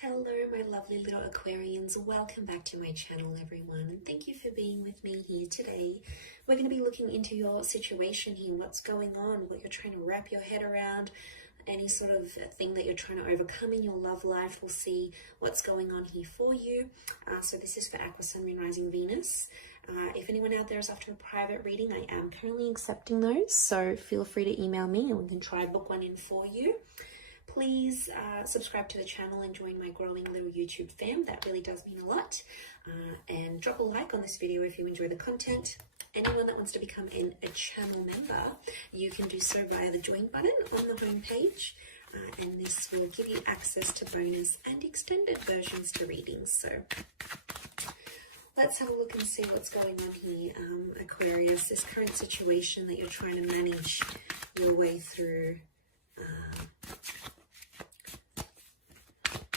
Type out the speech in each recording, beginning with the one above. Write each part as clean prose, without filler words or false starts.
Hello, my lovely little Aquarians. Welcome back to my channel, everyone. And thank you for being with me here today. We're going to be looking into your situation here, what's going on, what you're trying to wrap your head around, any sort of thing that you're trying to overcome in your love life. We'll see what's going on here for you. So this is for Aqua, Sun, Moon, Rising, Venus. If anyone out there is after a private reading, I am currently accepting those. So feel free to email me and we can try book one in for you. Please subscribe to the channel and join my growing little YouTube fam. That really does mean a lot. And drop a like on this video if you enjoy the content. Anyone that wants to become a channel member, you can do so via the join button on the home page. And this will give you access to bonus and extended versions to readings. So let's have a look and see what's going on here. Aquarius, this current situation that you're trying to manage your way through.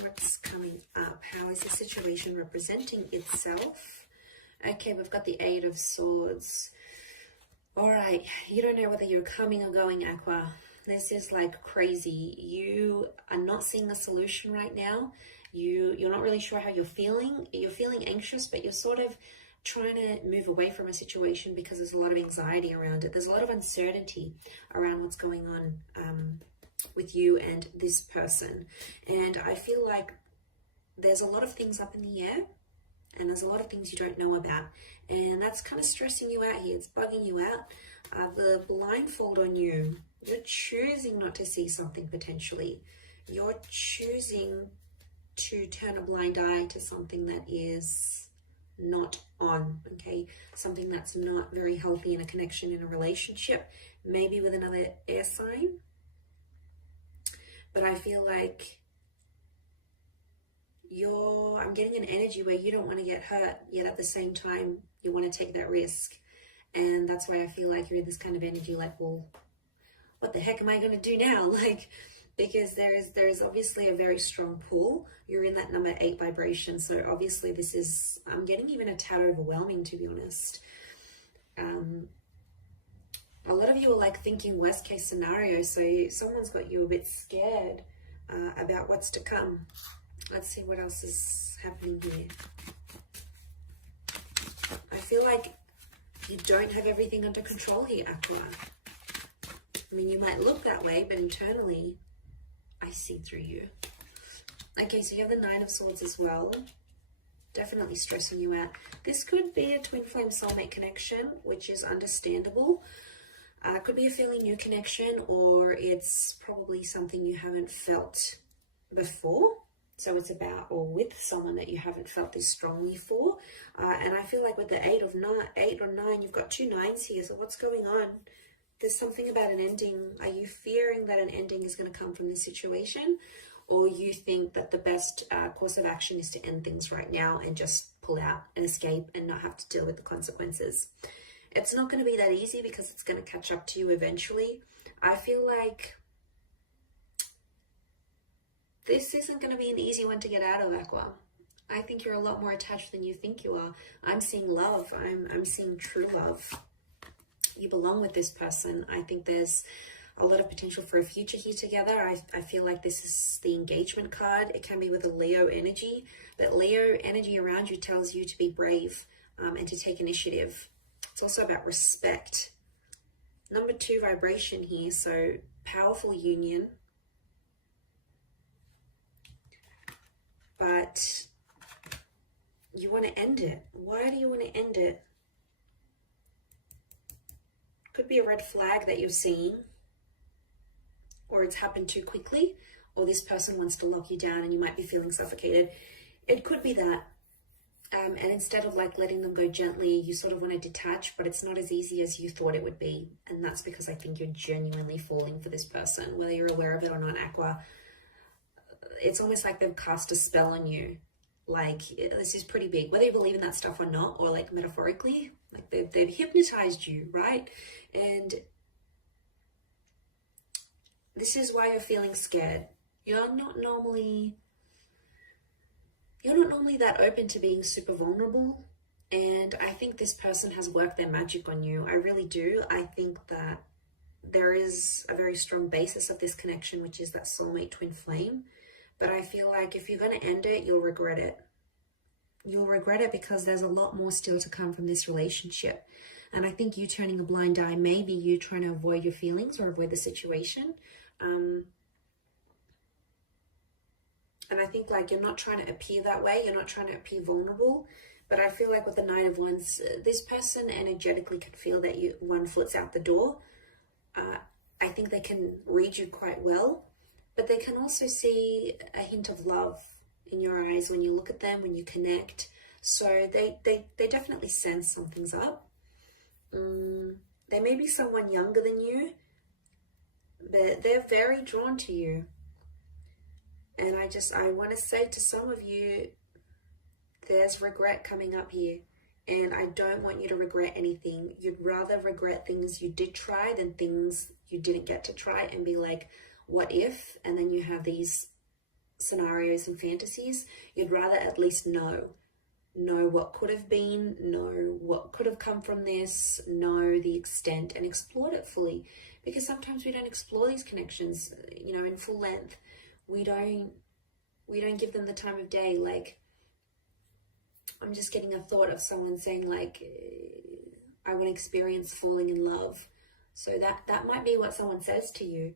What's coming up? How is the situation representing itself? Okay, we've got the Eight of Swords. All right, you don't know whether you're coming or going, Aqua. This is like crazy. You are not seeing the solution right now. You're not really sure how you're feeling. You're feeling anxious, but you're sort of trying to move away from a situation because there's a lot of anxiety around it. There's a lot of uncertainty around what's going on with you and this person. And I feel like there's a lot of things up in the air and there's a lot of things you don't know about. And that's kind of stressing you out here. It's bugging you out. The blindfold on you, you're choosing not to see something potentially. You're choosing to turn a blind eye to something that is not on, okay? Something that's not very healthy in a connection, in a relationship, maybe with another air sign. But I feel like I'm getting an energy where you don't want to get hurt, yet at the same time, you want to take that risk. And that's why I feel like you're in this kind of energy like, well, what the heck am I going to do now? Like, because there is obviously a very strong pull. You're in that number 8 vibration. So obviously this is, I'm getting even a tad overwhelming, to be honest. A lot of you are like thinking worst case scenario, so someone's got you a bit scared about what's to come. Let's see what else is happening here. I feel like you don't have everything under control here, Aqua. I mean, you might look that way, but internally, I see through you. Okay, so you have the Nine of Swords as well. Definitely stressing you out. This could be a twin flame soulmate connection, which is understandable. Could be a fairly new connection, or it's probably something you haven't felt before. So it's about or with someone that you haven't felt this strongly for. And I feel like with the 8 or 9, you've got 2 9s here. So what's going on? There's something about an ending. Are you fearing that an ending is going to come from this situation? Or you think that the best course of action is to end things right now and just pull out and escape and not have to deal with the consequences? It's not going to be that easy because it's going to catch up to you eventually. I feel like this isn't going to be an easy one to get out of, Aqua. I think you're a lot more attached than you think you are. I'm seeing love. I'm seeing true love. You belong with this person. I think there's a lot of potential for a future here together. I feel like this is the engagement card. It can be with a Leo energy, but Leo energy around you tells you to be brave and to take initiative. It's also about respect. Number 2 vibration here, so powerful union. But you want to end it. Why do you want to end it? Could be a red flag that you're seeing, or it's happened too quickly, or this person wants to lock you down and you might be feeling suffocated. It could be that. And instead of like letting them go gently, you sort of want to detach, but it's not as easy as you thought it would be. And that's because I think you're genuinely falling for this person, whether you're aware of it or not, Aqua. It's almost like they've cast a spell on you. Like, this is pretty big. Whether you believe in that stuff or not, or like metaphorically, like they've hypnotized you, right? And this is why you're feeling scared. You're not normally that open to being super vulnerable. And I think this person has worked their magic on you. I really do. I think that there is a very strong basis of this connection, which is that soulmate twin flame. But I feel like if you're going to end it, you'll regret it. You'll regret it because there's a lot more still to come from this relationship. And I think you turning a blind eye, maybe you trying to avoid your feelings or avoid the situation. And I think like you're not trying to appear that way. You're not trying to appear vulnerable. But I feel like with the Nine of Wands, this person energetically can feel that one foot's out the door. I think they can read you quite well. But they can also see a hint of love in your eyes when you look at them, when you connect. So they definitely sense something's up. They may be someone younger than you, but they're very drawn to you. And I want to say to some of you, there's regret coming up here. And I don't want you to regret anything. You'd rather regret things you did try than things you didn't get to try and be like, what if? And then you have these scenarios and fantasies. You'd rather at least know what could have been, know what could have come from this, know the extent, and explore it fully. Because sometimes we don't explore these connections, in full length. We don't give them the time of day. Like, I'm just getting a thought of someone saying like, I want to experience falling in love. So that might be what someone says to you.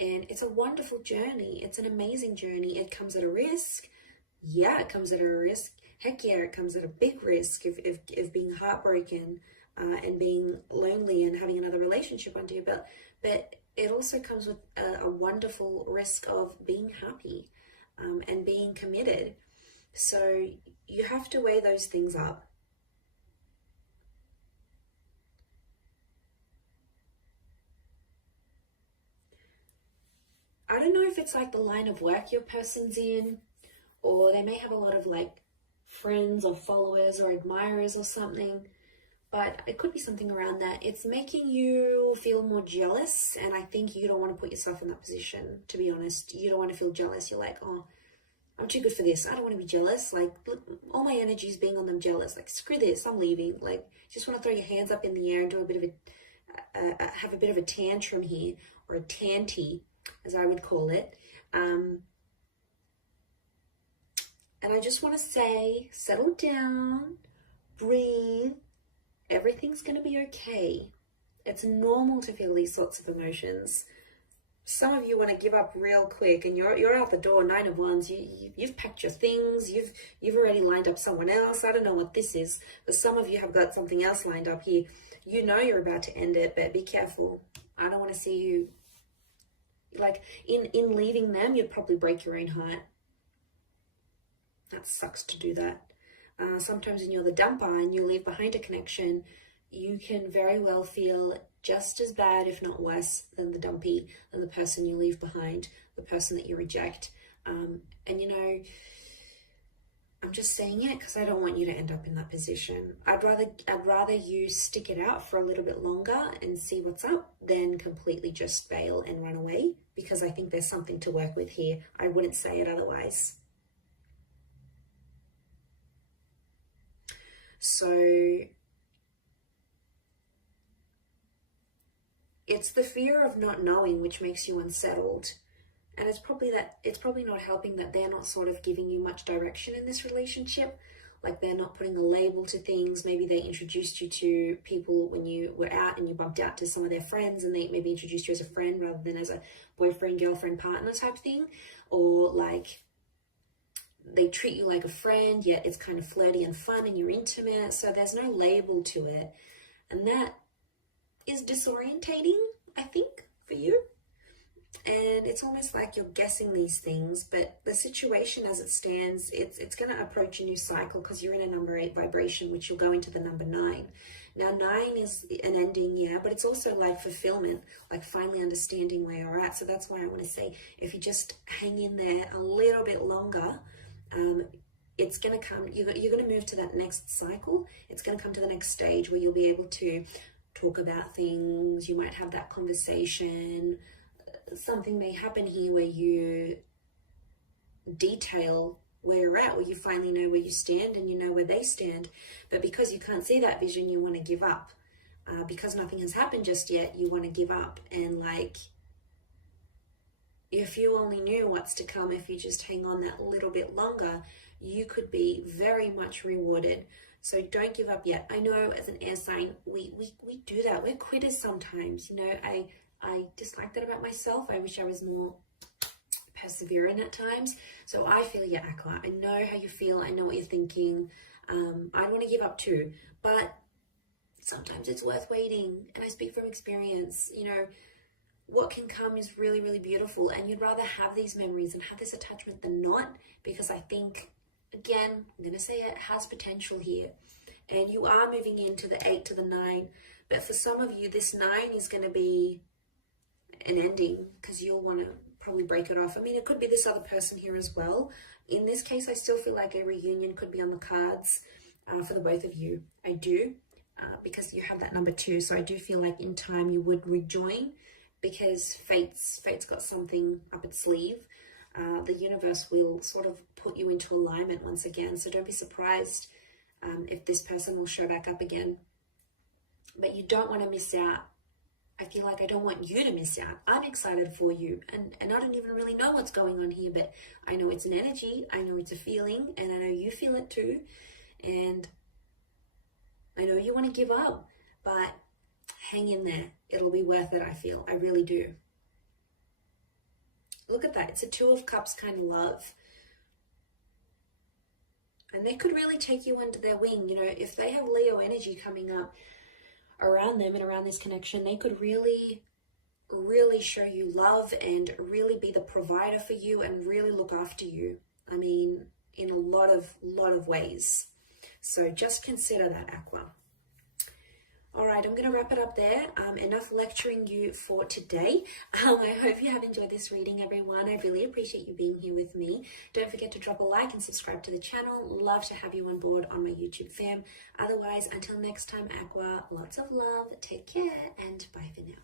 And it's a wonderful journey. It's an amazing journey. It comes at a risk. Yeah, it comes at a risk. Heck yeah, it comes at a big risk of being heartbroken and being lonely and having another relationship under you. But it also comes with a wonderful risk of being happy and being committed. So you have to weigh those things up. I don't know if it's like the line of work your person's in, or they may have a lot of like friends or followers or admirers or something, but it could be something around that. It's making you feel more jealous, and I think you don't want to put yourself in that position, to be honest. You don't want to feel jealous. You're like, oh, I'm too good for this. I don't want to be jealous. Like, all my energy is being on them jealous. Like, screw this, I'm leaving. Like, just want to throw your hands up in the air and do a bit of have a bit of a tantrum here, or a tanty, as I would call it. And I just want to say, settle down, breathe. Everything's going to be okay. It's normal to feel these sorts of emotions. Some of you want to give up real quick, and you're out the door. Nine of Wands. You've packed your things. You've already lined up someone else. I don't know what this is, but some of you have got something else lined up here. You know you're about to end it, but be careful. I don't want to see you. Like, in leaving them, you'd probably break your own heart. That sucks to do that. Sometimes when you're the dumper and you leave behind a connection, you can very well feel just as bad, if not worse, than the dumpy, than the person you leave behind, the person that you reject. And I'm just saying it because I don't want you to end up in that position. I'd rather you stick it out for a little bit longer and see what's up than completely just bail and run away, because I think there's something to work with here. I wouldn't say it otherwise. So it's the fear of not knowing which makes you unsettled. And it's probably not helping that they're not sort of giving you much direction in this relationship. Like, they're not putting a label to things. Maybe they introduced you to people when you were out and you bumped out to some of their friends, and they maybe introduced you as a friend rather than as a boyfriend, girlfriend, partner type thing. Or like, they treat you like a friend, yet it's kind of flirty and fun and you're intimate. So there's no label to it. And that is disorientating, I think, for you. And it's almost like you're guessing these things, but the situation as it stands, it's going to approach a new cycle because you're in a number 8 vibration, which you'll go into the number 9. Now, 9 is an ending, yeah, but it's also like fulfillment, like finally understanding where you're at. So that's why I want to say, if you just hang in there a little bit longer, it's going to come, you're going to move to that next cycle. It's going to come to the next stage where you'll be able to talk about things. You might have that conversation. Something may happen here where you detail where you're at, where you finally know where you stand and you know where they stand. But because you can't see that vision, you want to give up. Because nothing has happened just yet, you want to give up and like if you only knew what's to come, if you just hang on that little bit longer, you could be very much rewarded. So don't give up yet. I know as an air sign, we do that. We're quitters sometimes. You know, I dislike that about myself. I wish I was more persevering at times. So I feel you, Aqua. I know how you feel. I know what you're thinking. I don't want to give up too, but sometimes it's worth waiting. And I speak from experience. You know, what can come is really, really beautiful, and you'd rather have these memories and have this attachment than not, because I think, again, I'm going to say it has potential here. And you are moving into the 8 to the 9, but for some of you, this 9 is going to be an ending, because you'll want to probably break it off. I mean, it could be this other person here as well. In this case, I still feel like a reunion could be on the cards for the both of you. I do, because you have that number 2. So I do feel like in time you would rejoin, because fate's got something up its sleeve. The universe will sort of put you into alignment once again. So don't be surprised if this person will show back up again. But you don't want to miss out. I feel like I don't want you to miss out. I'm excited for you. And I don't even really know what's going on here, but I know it's an energy. I know it's a feeling, and I know you feel it too. And I know you want to give up, but hang in there. It'll be worth it, I feel. I really do. Look at that. It's a 2 of Cups kind of love. And they could really take you under their wing. You know, if they have Leo energy coming up around them and around this connection, they could really, really show you love and really be the provider for you and really look after you. I mean, in a lot of ways. So just consider that, Aqua. All right, I'm going to wrap it up there. Enough lecturing you for today. I hope you have enjoyed this reading, everyone. I really appreciate you being here with me. Don't forget to drop a like and subscribe to the channel. Love to have you on board on my YouTube fam. Otherwise, until next time, Aqua, lots of love, take care, and bye for now.